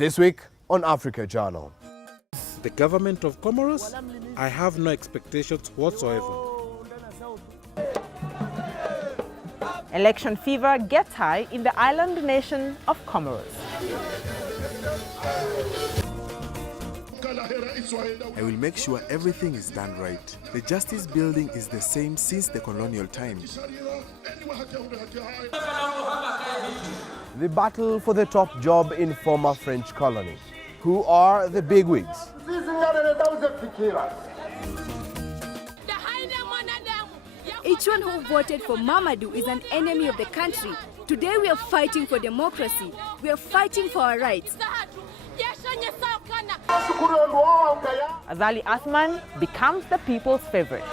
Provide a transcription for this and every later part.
This week on Africa Journal. The government of Comoros, I have no expectations whatsoever. Election fever gets high in the island nation of Comoros. I will make sure everything is done right. The justice building is the same since the colonial times. The battle for the top job in former French colony. Who are the bigwigs? Each one who voted for Mamadou is an enemy of the country. Today we are fighting for democracy. We are fighting for our rights. Azali Athman becomes the people's favorite.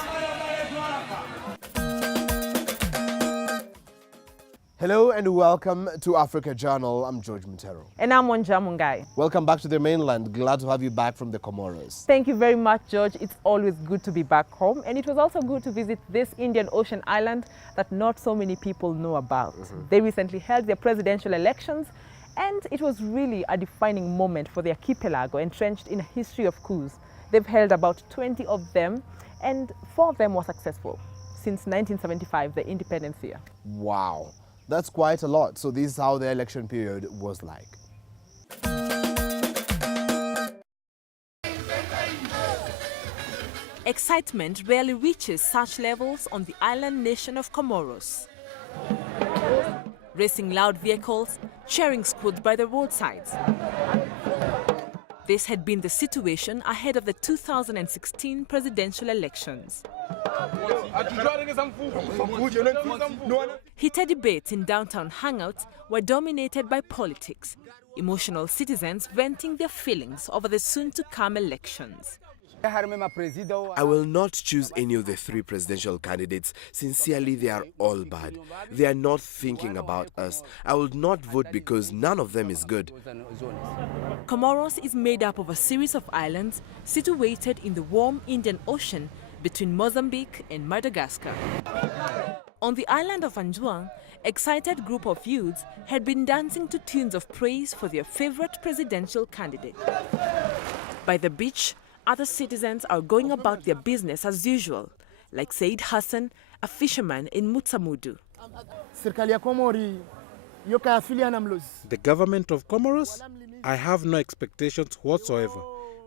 Hello and welcome to Africa Journal. I'm George Montero. And I'm Wanja Mungai. Welcome back to the mainland. Glad to have you back from the Comoros. Thank you very much, George. It's always good to be back home. And it was also good to visit this Indian Ocean island that not so many people know about. They recently held their presidential elections, and it was really a defining moment for the archipelago, entrenched in a history of coups. They've held about 20 of them, and 4 of them were successful since 1975, the independence year. Wow. That's quite a lot. So this is how the election period was like. Excitement rarely reaches such levels on the island nation of Comoros. Racing loud vehicles, cheering squads by the roadsides. This had been the situation ahead of the 2016 presidential elections. Heated debates in downtown hangouts were dominated by politics, emotional citizens venting their feelings over the soon-to-come elections. I will not choose any of the 3 presidential candidates. Sincerely, they are all bad. They are not thinking about us. I will not vote because none of them is good. Comoros is made up of a series of islands situated in the warm Indian Ocean between Mozambique and Madagascar. On the island of Anjouan, excited group of youths had been dancing to tunes of praise for their favorite presidential candidate. By the beach, other citizens are going about their business as usual, like Said Hassan, a fisherman in Mutsamudu. The government of Comoros, I have no expectations whatsoever.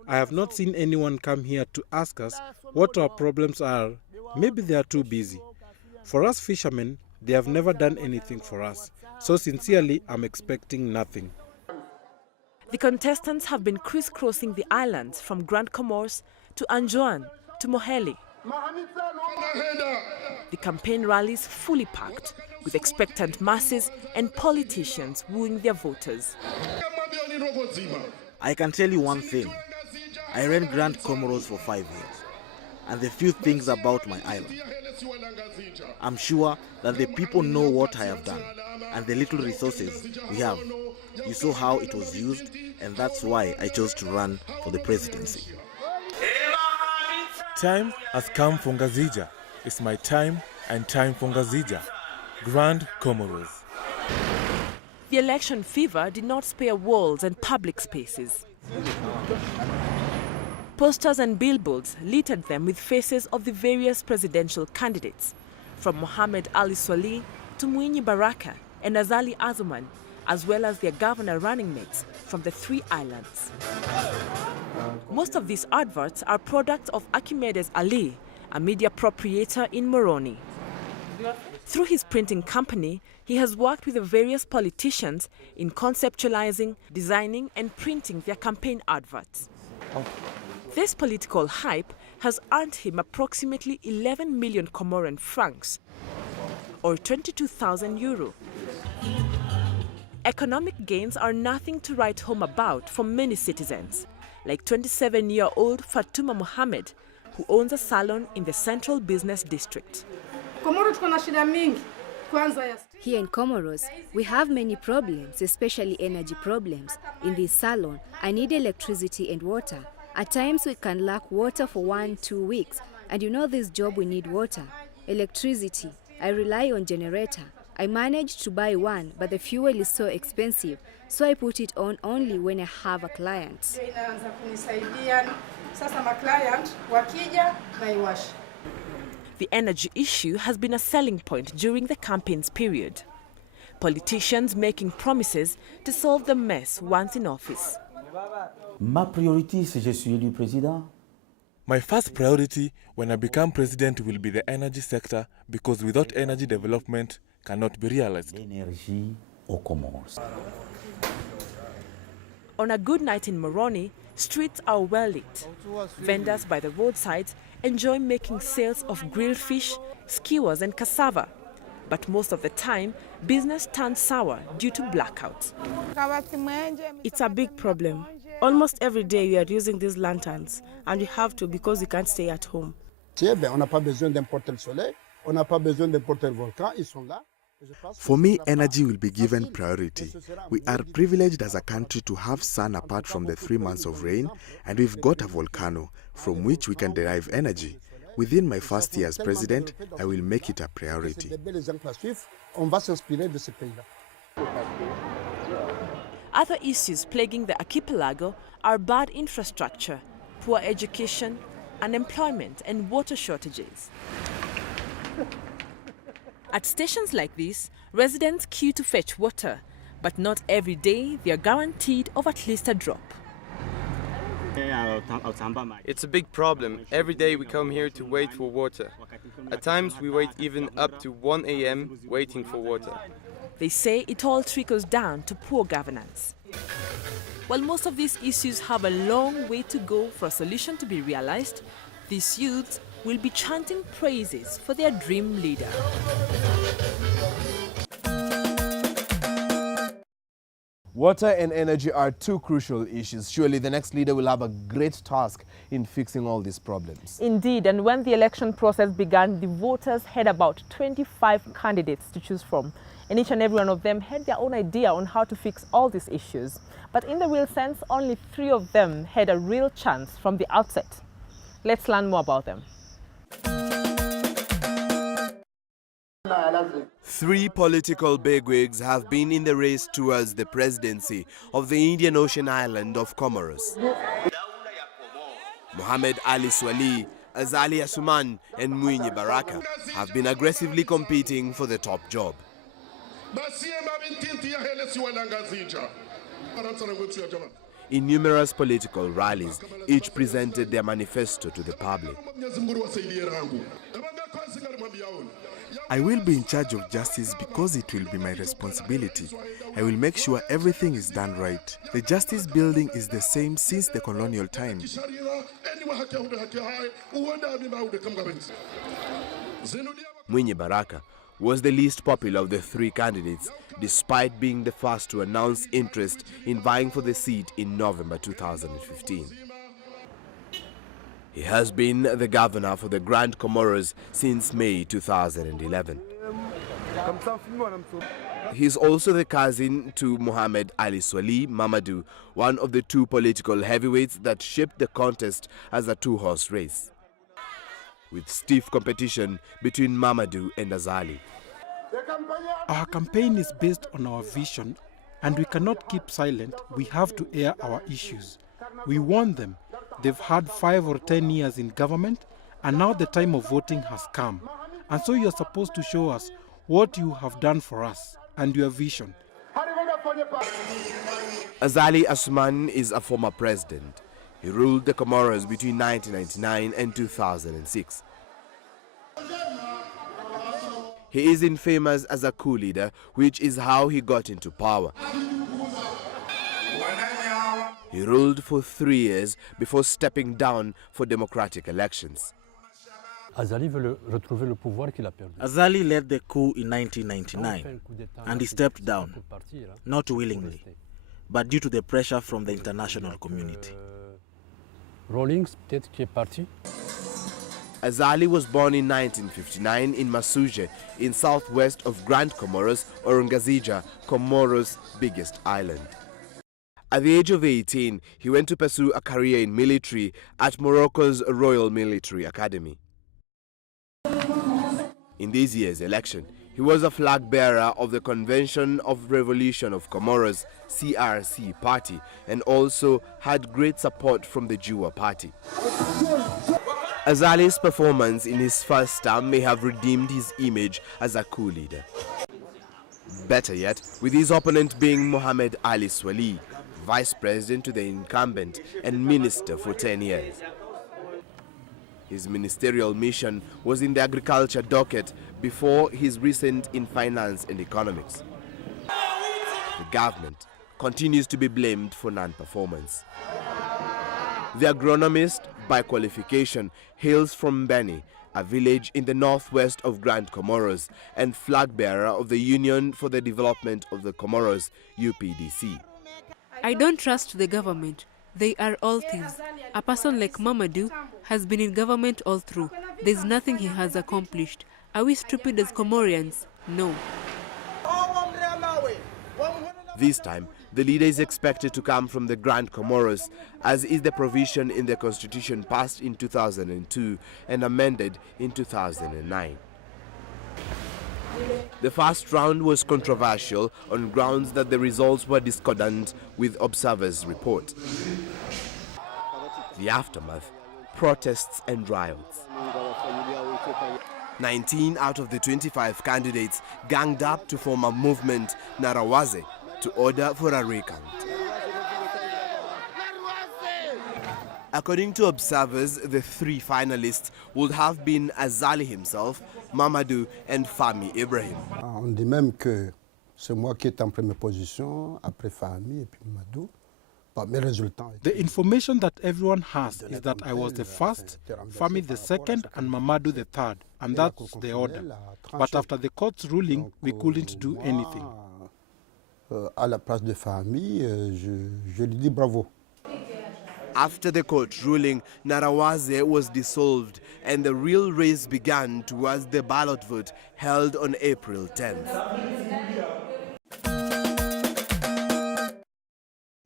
I have not seen anyone come here to ask us what our problems are. Maybe they are too busy. For us fishermen, they have never done anything for us. So sincerely, I'm expecting nothing. The contestants have been crisscrossing the islands from Grand Comores to Anjouan to Moheli. The campaign rallies fully packed, with expectant masses and politicians wooing their voters. I can tell you one thing. I ran Grand Comoros for 5 years, and the few things about my island. I'm sure that the people know what I have done, and the little resources we have. You saw how it was used, and that's why I chose to run for the presidency. Time has come for Ngazija. It's my time and time for Ngazija. Grand Comoros. The election fever did not spare walls and public spaces. Posters and billboards littered them with faces of the various presidential candidates, from Mohammed Ali Swali to Mwinyi Baraka and Azali Azuman, as well as their governor running mates from the 3 islands. Most of these adverts are products of Archimedes Ali, a media proprietor in Moroni. Through his printing company, he has worked with the various politicians in conceptualizing, designing and printing their campaign adverts. This political hype has earned him approximately 11 million Comoran francs, or 22,000 euro. Economic gains are nothing to write home about for many citizens, like 27-year-old Fatuma Mohammed, who owns a salon in the central business district. Here in Comoros, we have many problems, especially energy problems. In this salon, I need electricity and water. At times we can lack water for 1-2 weeks. And you know this job we need water, electricity. I rely on generator. I managed to buy one, but the fuel is so expensive, so I put it on only when I have a client. The energy issue has been a selling point during the campaign's period. Politicians making promises to solve the mess once in office. Ma priorité, si je suis élu président. My first priority when I become president will be the energy sector, because without energy, development cannot be realized. L'énergie aux Comoros. On a good night in Moroni, streets are well lit. Vendors by the roadsides enjoy making sales of grilled fish, skewers and cassava. But most of the time, business turns sour due to blackouts. It's a big problem. Almost every day we are using these lanterns, and we have to because we can't stay at home. For me, energy will be given priority. We are privileged as a country to have sun apart from the 3 months of rain, and we've got a volcano from which we can derive energy. Within my first year as president, I will make it a priority. Other issues plaguing the archipelago are bad infrastructure, poor education, unemployment and water shortages. At stations like this, residents queue to fetch water, but not every day they are guaranteed of at least a drop. It's a big problem. Every day we come here to wait for water. At times we wait even up to 1 a.m. waiting for water. They say it all trickles down to poor governance. While most of these issues have a long way to go for a solution to be realized, these youths will be chanting praises for their dream leader. Water and energy are two crucial issues. Surely the next leader will have a great task in fixing all these problems. Indeed, and when the election process began, the voters had about 25 candidates to choose from. And each and every one of them had their own idea on how to fix all these issues. But in the real sense, only 3 of them had a real chance from the outset. Let's learn more about them. 3 political bigwigs have been in the race towards the presidency of the Indian Ocean island of Comoros. Mohammed Ali Swali, Azali Asuman and Mwinyi Baraka have been aggressively competing for the top job. In numerous political rallies, each presented their manifesto to the public. I will be in charge of justice because it will be my responsibility. I will make sure everything is done right. The justice building is the same since the colonial time. Mwinyi Baraka was the least popular of the 3 candidates, despite being the first to announce interest in vying for the seat in November 2015. He has been the governor for the Grand Comoros since May 2011. He is also the cousin to Mohammed Ali Swali Mamadou, one of the 2 political heavyweights that shaped the contest as a 2-horse race, with stiff competition between Mamadou and Azali. Our campaign is based on our vision, and we cannot keep silent. We have to air our issues. We warn them. They've had 5 or 10 years in government, and now the time of voting has come. And so you're supposed to show us what you have done for us and your vision. Azali Asuman is a former president. He ruled the Comoros between 1999 and 2006. He is infamous as a coup leader, which is how he got into power. He ruled for 3 years before stepping down for democratic elections. Azali led the coup in 1999 and he stepped down, not willingly, but due to the pressure from the international community. Azali was born in 1959 in Masuje, in southwest of Grand Comoros, or Ngazija, Comoros' biggest island. At the age of 18, he went to pursue a career in military at Morocco's Royal Military Academy. In this year's election, He was a flag bearer of the Convention of Revolution of Comoros, CRC party, and also had great support from the Jua party. Azali's performance in his first term may have redeemed his image as a coup leader. Better yet, with his opponent being Mohamed Ali Swali, vice president to the incumbent and minister for 10 years. His ministerial mission was in the agriculture docket before his recent in finance and economics. The government continues to be blamed for non-performance. The agronomist, by qualification, hails from Beni, a village in the northwest of Grand Comoros, and flag bearer of the Union for the Development of the Comoros, UPDC. I don't trust the government. They are all thieves. A person like Mamadou has been in government all through. There's nothing he has accomplished. Are we stupid as Comorians? No. This time, the leader is expected to come from the Grand Comoros, as is the provision in the constitution passed in 2002 and amended in 2009. The first round was controversial on grounds that the results were discordant with observers' report. The aftermath, protests and riots. 19 out of the 25 candidates ganged up to form a movement, Narawaze, to order for a recount. According to observers, the three finalists would have been Azali himself, Mamadou and Fami Ibrahim. On dit même que c'est moi qui est en première position, après Fami et puis Mamadou. The information that everyone has is that I was the first, Fami the second, and Mamadou the third, and that's the order. But after the court's ruling, we couldn't do anything. À la place de Fami, je lui dis bravo. After the court ruling, Narawaze was dissolved and the real race began towards the ballot vote held on April 10th.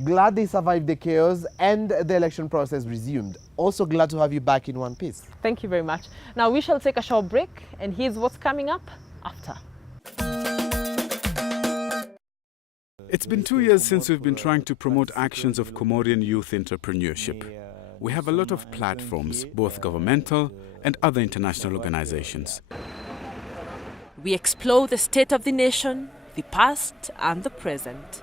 Glad they survived the chaos and the election process resumed. Also glad to have you back in one piece. Thank you very much. Now we shall take a short break, and here's what's coming up after. It's been 2 years since we've been trying to promote actions of Comorian youth entrepreneurship. We have a lot of platforms, both governmental and other international organizations. We explore the state of the nation, the past and the present.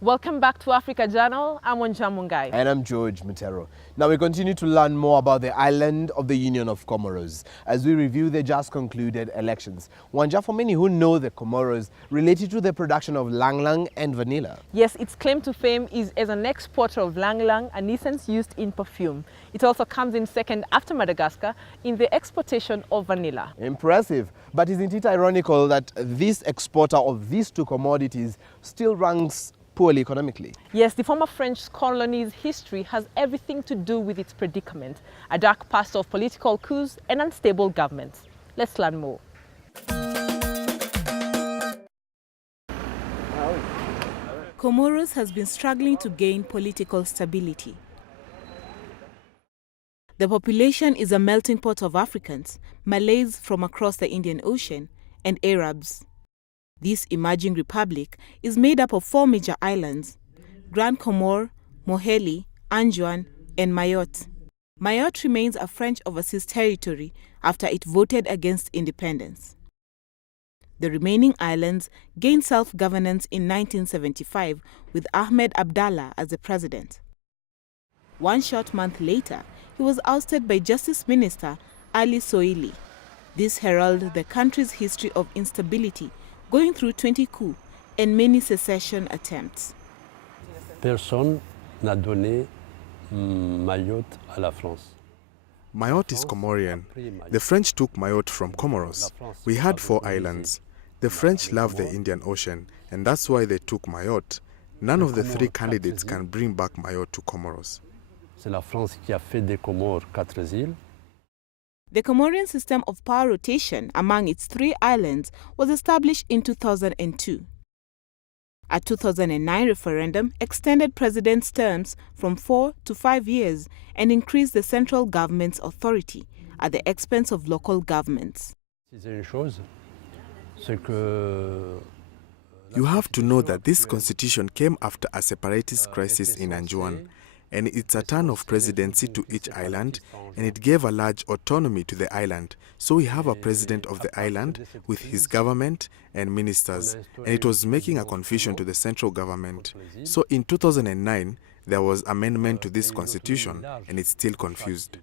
Welcome back to Africa Journal. I'm Wanja Mungai. And I'm George Mutero. Now we continue to learn more about the island of the Union of Comoros as we review the just concluded elections. Wanja, for many who know the Comoros, related to the production of lang lang and vanilla. Yes, its claim to fame is as an exporter of lang lang, an essence used in perfume. It also comes in second after Madagascar in the exportation of vanilla. Impressive. But isn't it ironical that this exporter of these two commodities still ranks poorly economically? Yes, the former French colony's history has everything to do with its predicament, a dark past of political coups and unstable governments. Let's learn more. Comoros has been struggling to gain political stability. The population is a melting pot of Africans, Malays from across the Indian Ocean, and Arabs. This emerging republic is made up of 4 major islands: Grand Comore, Moheli, Anjouan, and Mayotte. Mayotte remains a French overseas territory after it voted against independence. The remaining islands gained self-governance in 1975 with Ahmed Abdallah as the president. One short month later, he was ousted by Justice Minister Ali Soili. This heralded the country's history of instability, going through 20 coups and many secession attempts. Personne n'a donné Mayotte à la France. Mayotte is Comorian. The French took Mayotte from Comoros. We had 4 islands. The French love the Indian Ocean, and that's why they took Mayotte. None of the 3 candidates can bring back Mayotte to Comoros. C'est la France qui a fait des Comores 4 îles. The Comorian system of power rotation among its 3 islands was established in 2002. A 2009 referendum extended presidents' terms from 4 to 5 years and increased the central government's authority, at the expense of local governments. You have to know that this constitution came after a separatist crisis in Anjouan, and it's a turn of presidency to each island, and it gave a large autonomy to the island. So we have a president of the island with his government and ministers, and it was making a confusion to the central government. So in 2009, there was amendment to this constitution, and it's still confused.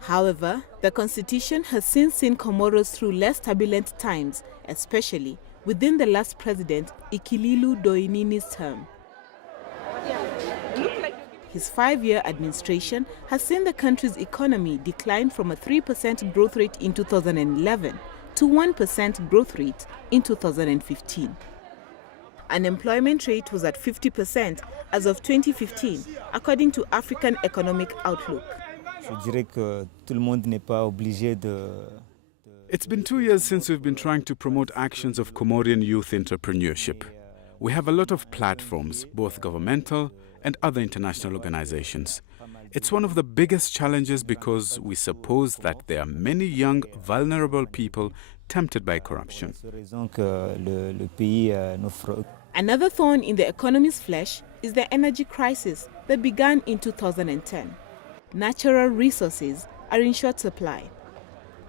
However, the constitution has since seen Comoros through less turbulent times, especially within the last president, Ikililu Doinini's term. His 5-year administration has seen the country's economy decline from a 3% growth rate in 2011 to 1% growth rate in 2015. Unemployment rate was at 50% as of 2015, according to African Economic Outlook. It's been 2 years since we've been trying to promote actions of Comorian youth entrepreneurship. We have a lot of platforms, both governmental and other international organizations. It's one of the biggest challenges because we suppose that there are many young, vulnerable people tempted by corruption. Another thorn in the economy's flesh is the energy crisis that began in 2010. Natural resources are in short supply.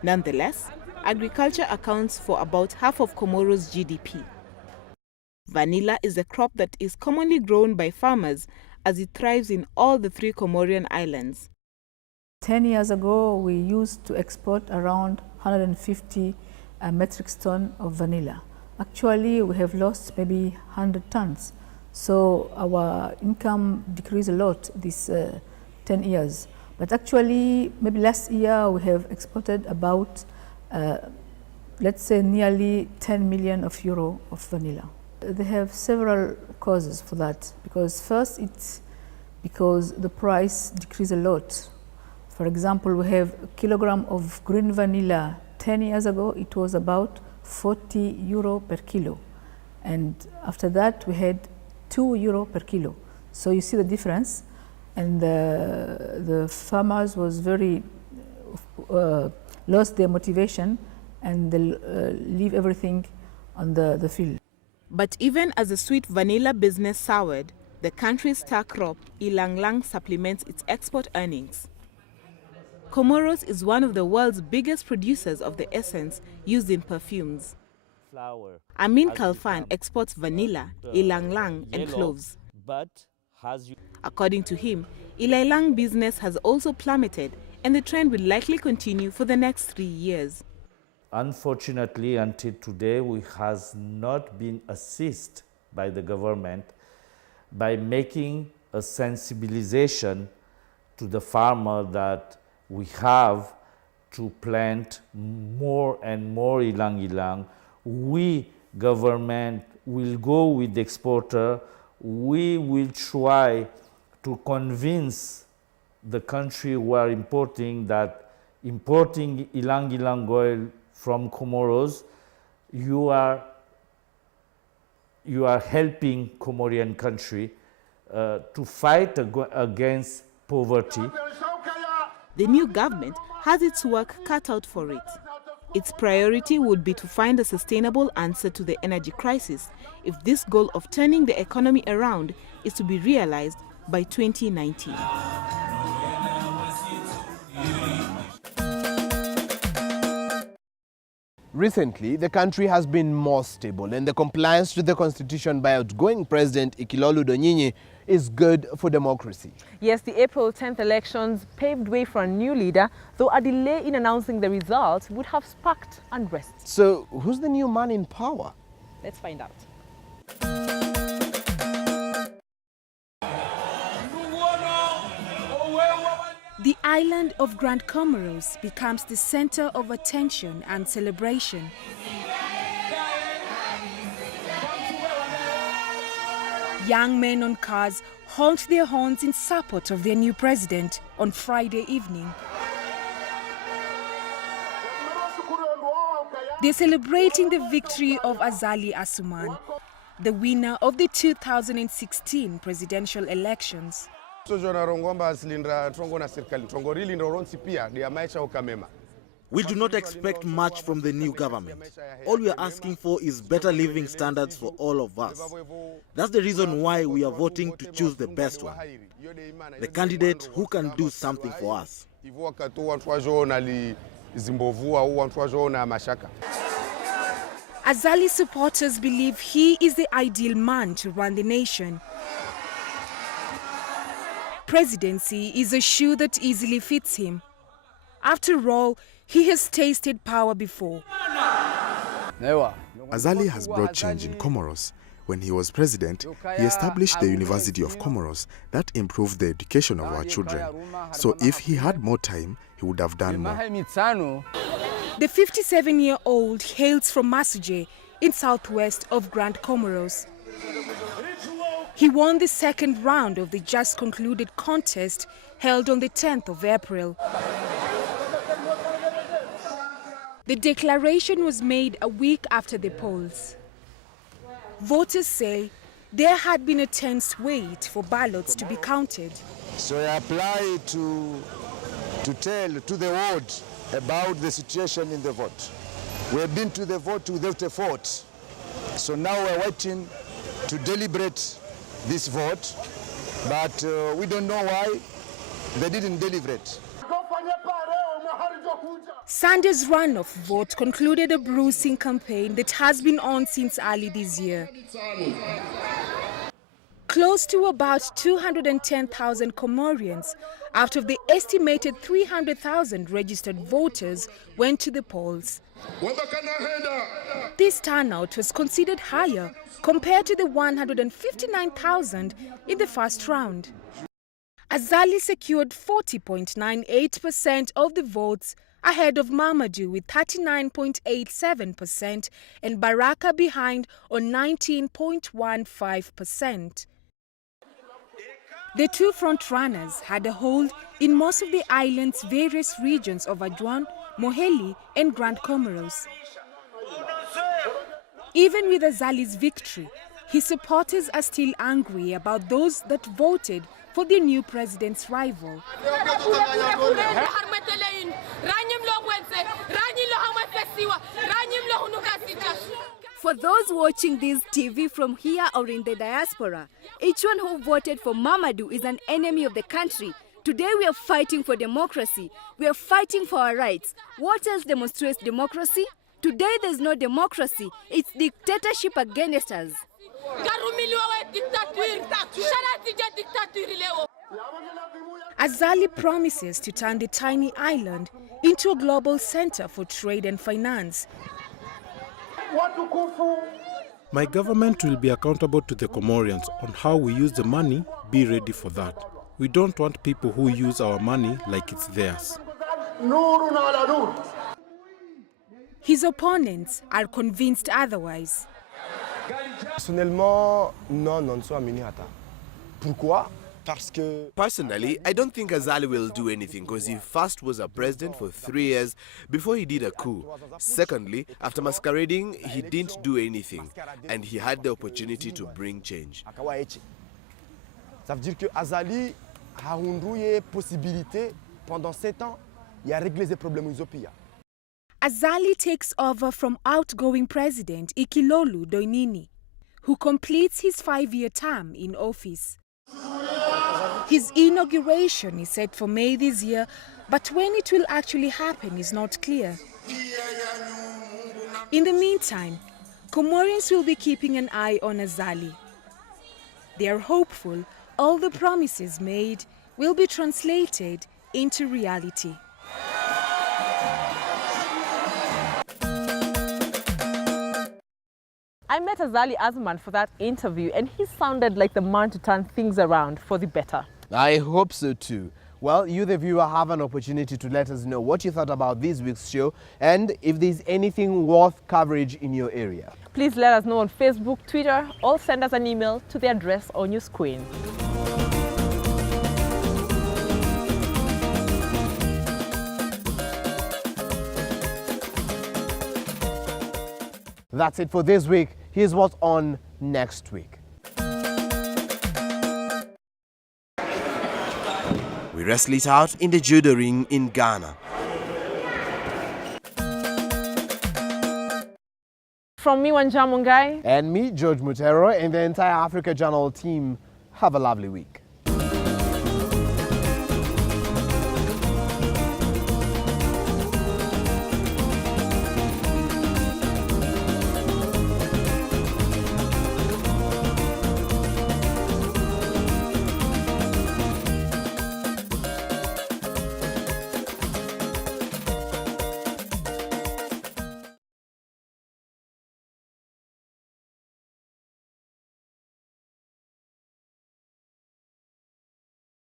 Nonetheless, agriculture accounts for about half of Comoros' GDP. Vanilla is a crop that is commonly grown by farmers as it thrives in all the 3 Comorian islands. 10 years ago, we used to export around 150 metric tons of vanilla. Actually, we have lost maybe 100 tons. So our income decreased a lot these 10 years. But actually, maybe last year we have exported about, let's say, nearly 10 million euro of vanilla. They have several causes for that. Because first, it's because the price decreased a lot. For example, we have a kilogram of green vanilla. 10 years ago, it was about 40 euro per kilo. And after that, we had 2 euro per kilo. So you see the difference. And the farmers was very, lost their motivation and they leave everything on the field. But even as the sweet vanilla business soured, the country's star crop, Ilang Lang, supplements its export earnings. Comoros is one of the world's biggest producers of the essence used in perfumes. Amin Kalfan exports vanilla, Ilang Lang, and cloves. According to him, Ilang Lang business has also plummeted, and the trend will likely continue for the next 3 years. Unfortunately, until today, we has not been assisted by the government by making a sensibilization to the farmer that we have to plant more and more ilang-ilang. We, government, will go with the exporter. We will try to convince the country who are importing that importing ilang-ilang oil from Comoros, you are helping Comorian country to fight against poverty. The new government has its work cut out for it. Its priority would be to find a sustainable answer to the energy crisis if this goal of turning the economy around is to be realized by 2019. Recently, the country has been more stable, and the compliance to the constitution by outgoing President Ikilolu Donyinyi is good for democracy. Yes, the April 10th elections paved way for a new leader, though a delay in announcing the results would have sparked unrest. So, who's the new man in power? Let's find out. The island of Grand Comoros becomes the center of attention and celebration. Young men on cars honk their horns in support of their new president on Friday evening. They're celebrating the victory of Azali Assoumani, the winner of the 2016 presidential elections. We do not expect much from the new government. All we are asking for is better living standards for all of us. That's the reason why we are voting to choose the best one, the candidate who can do something for us. Azali supporters believe he is the ideal man to run the nation. Presidency is a shoe that easily fits him. After all, he has tasted power before. Azali has brought change in Comoros. When he was president, he established the University of Comoros that improved the education of our children. So if he had more time, he would have done more. The 57-year-old hails from Masuje in southwest of Grand Comoros. He won the second round of the just concluded contest held on the 10th of April. The declaration was made a week after the polls. Voters say there had been a tense wait for ballots to be counted. So I apply to tell to the world about the situation in the vote. We have been to the vote without a vote. So now we're waiting to deliberate this vote, but we don't know why they didn't deliberate. Sanders' runoff vote concluded a bruising campaign that has been on since early this year. Close to about 210,000 Comorians out of the estimated 300,000 registered voters went to the polls. This turnout was considered higher compared to the 159,000 in the first round. Azali secured 40.98% of the votes, ahead of Mamadou with 39.87% and Baraka behind on 19.15%. The two front-runners had a hold in most of the island's various regions of Adjouan, Moheli and Grand Comoros. Even with Azali's victory, his supporters are still angry about those that voted for the new president's rival. For those watching this TV from here or in the diaspora, each one who voted for Mamadou is an enemy of the country. Today we are fighting for democracy. We are fighting for our rights. What else demonstrates democracy? Today there is no democracy. It's dictatorship against us. Azali promises to turn the tiny island into a global center for trade and finance. My government will be accountable to the Comorians on how we use the money. Be ready for that. We don't want people who use our money like it's theirs. His opponents are convinced otherwise. Personally, I don't think Azali will do anything because he first was a president for 3 years before he did a coup. Secondly, after masquerading, he didn't do anything and he had the opportunity to bring change. Ça veut dire que Azali a une possibilité pendant 7 ans, il a réglé les problèmes aux pays. Azali takes over from outgoing president Ikilolu Doinini, who completes his 5-year term in office. His inauguration is set for May this year, but when it will actually happen is not clear. In the meantime, Comorians will be keeping an eye on Azali. They are hopeful all the promises made will be translated into reality. I met Azali Azman for that interview and he sounded like the man to turn things around for the better. I hope so too. Well, you the viewer have an opportunity to let us know what you thought about this week's show and if there's anything worth coverage in your area. Please let us know on Facebook, Twitter, or send us an email to the address on your screen. That's it for this week. Here's what's on next week. wrestle it out in the judo ring in Ghana. From me, Wanja Mungai. And me, George Mutero, and the entire Africa Journal team, have a lovely week.